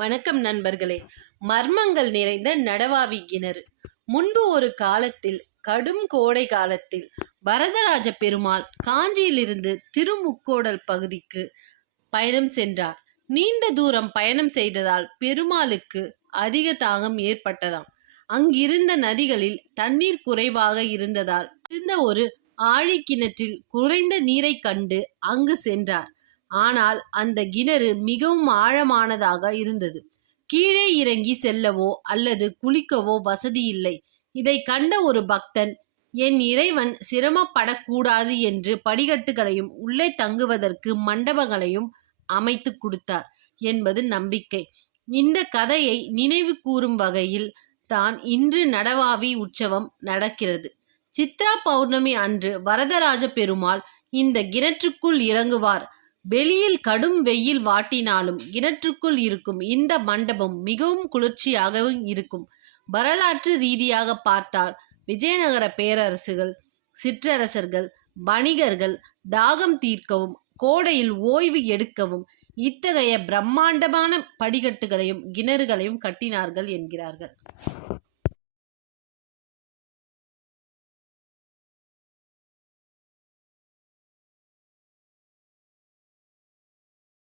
வணக்கம் நண்பர்களே. மர்மங்கள் நிறைந்த நடவாவி கிணறு. முன்பு ஒரு காலத்தில், கடும் கோடை காலத்தில், வரதராஜ பெருமாள் காஞ்சியிலிருந்து திருமுக்கோடல் பகுதிக்கு பயணம் சென்றார். நீண்ட தூரம் பயணம் செய்ததால் பெருமாளுக்கு அதிக தாகம் ஏற்பட்டதாம். அங்கிருந்த நதிகளில் தண்ணீர் குறைவாக இருந்ததால் இருந்த ஒரு ஆழிக்கிணற்றில் குறைந்த நீரை கண்டு அங்கு சென்றார். ஆனால் அந்த கிணறு மிகவும் ஆழமானதாக இருந்தது. கீழே இறங்கி செல்லவோ அல்லது குளிக்கவோ வசதி இல்லை. இதை கண்ட ஒரு பக்தன், என் இறைவன் சிரமப்படக்கூடாது என்று படிக்கட்டுகளையும் உள்ளே தங்குவதற்கு மண்டபங்களையும் அமைத்து கொடுத்தார் என்பது நம்பிக்கை. இந்த கதையை நினைவு கூறும் வகையில் தான் இன்று நடவாவி உற்சவம் நடக்கிறது. சித்ரா பௌர்ணமி அன்று வரதராஜ பெருமாள் இந்த கிணற்றுக்குள் இறங்குவார். வெளியில் கடும் வெயில் வாட்டினாலும் கிணற்றுக்குள் இருக்கும் இந்த மண்டபம் மிகவும் குளிர்ச்சியாகவும் இருக்கும். வரலாற்று ரீதியாக பார்த்தால் விஜயநகர பேரரசுகள், சிற்றரசர்கள், வணிகர்கள் தாகம் தீர்க்கவும் கோடையில் ஓய்வு எடுக்கவும் இத்தகைய பிரம்மாண்டமான படிக்கட்டுகளையும் கிணறுகளையும் கட்டினார்கள் என்கிறார்கள்.